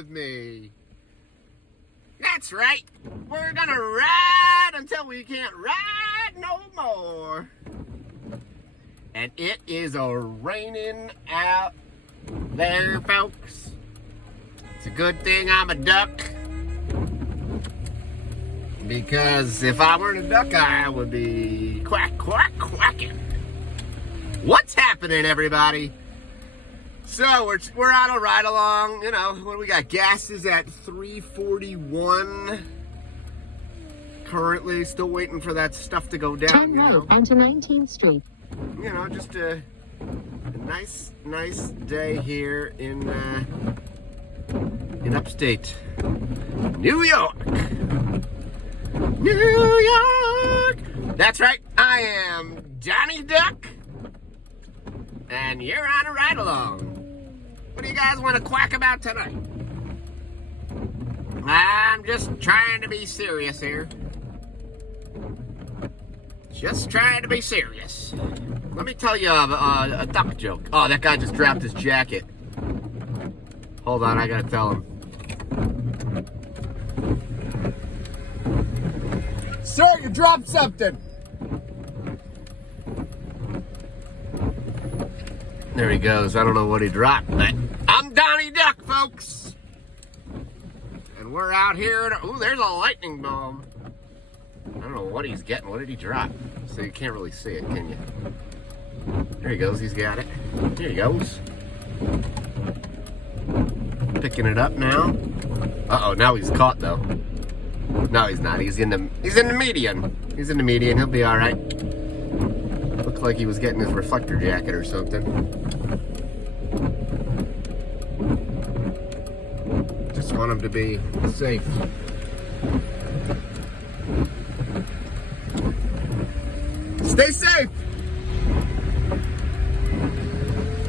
with me. That's right. We're gonna ride until we can't ride no more. And it is raining out there, folks. It's a good thing I'm a duck. Because if I weren't a duck, I would be quack, quack, quacking. What's happening, everybody? So we're on a ride along. You know, what do we got? Gas is at 341. Currently, still waiting for that stuff to go down. Turn right onto 19th Street. You know, just a nice day here in upstate New York. New York. That's right. I am Donnie Duck, and you're on a ride along. What do you guys want to quack about tonight? I'm just trying to be serious here. Just trying to be serious. Let me tell you a duck joke. Oh, that guy just dropped his jacket. Hold on, I gotta tell him. Sir, you dropped something. There he goes. I don't know what he dropped, but I'm Donnie Duck, folks. And we're out here. Ooh, there's a lightning bomb. I don't know what he's getting. What did he drop? So you can't really see it, can you? There he goes. He's got it. There he goes. Picking it up now. Uh-oh, now he's caught, though. No, he's not. He's in the median. He's in the median. He'll be all right. Looked like he was getting his reflector jacket or something. Just want him to be safe. Stay safe.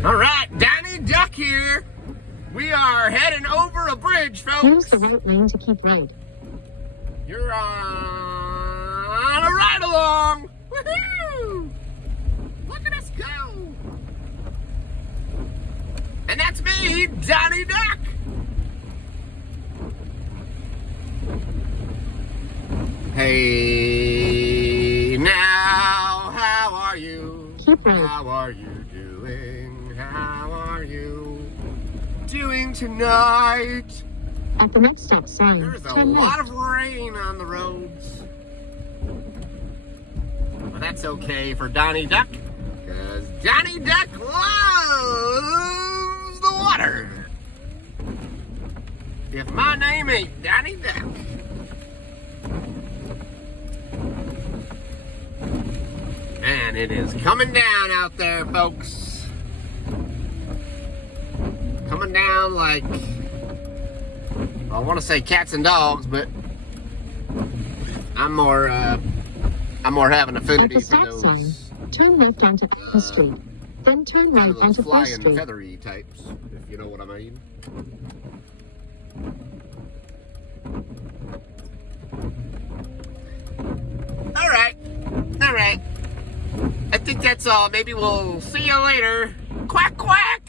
All right, Donnie Duck here. We are heading over a bridge, folks. Use the right lane to keep right. You're on a ride along. Woohoo! Look at us go. And that's me, Donnie Duck. Hey, now, how are you? Keep right. How are you doing? How are you doing tonight? At the next stop sign, There's a turn lot right. of rain on the roads. But that's okay for Donnie Duck, because Donnie Duck loves the water. If my name ain't Donnie Duck. Man, it is coming down out there, folks. Coming down like, I want to say cats and dogs, but I'm more having At affinity the for stop those sign, turn left onto 8th Street. Then turn right those onto 1st flying Street. feathery types, if you know what I mean. All right. I think that's all. Maybe we'll see you later. Quack, quack.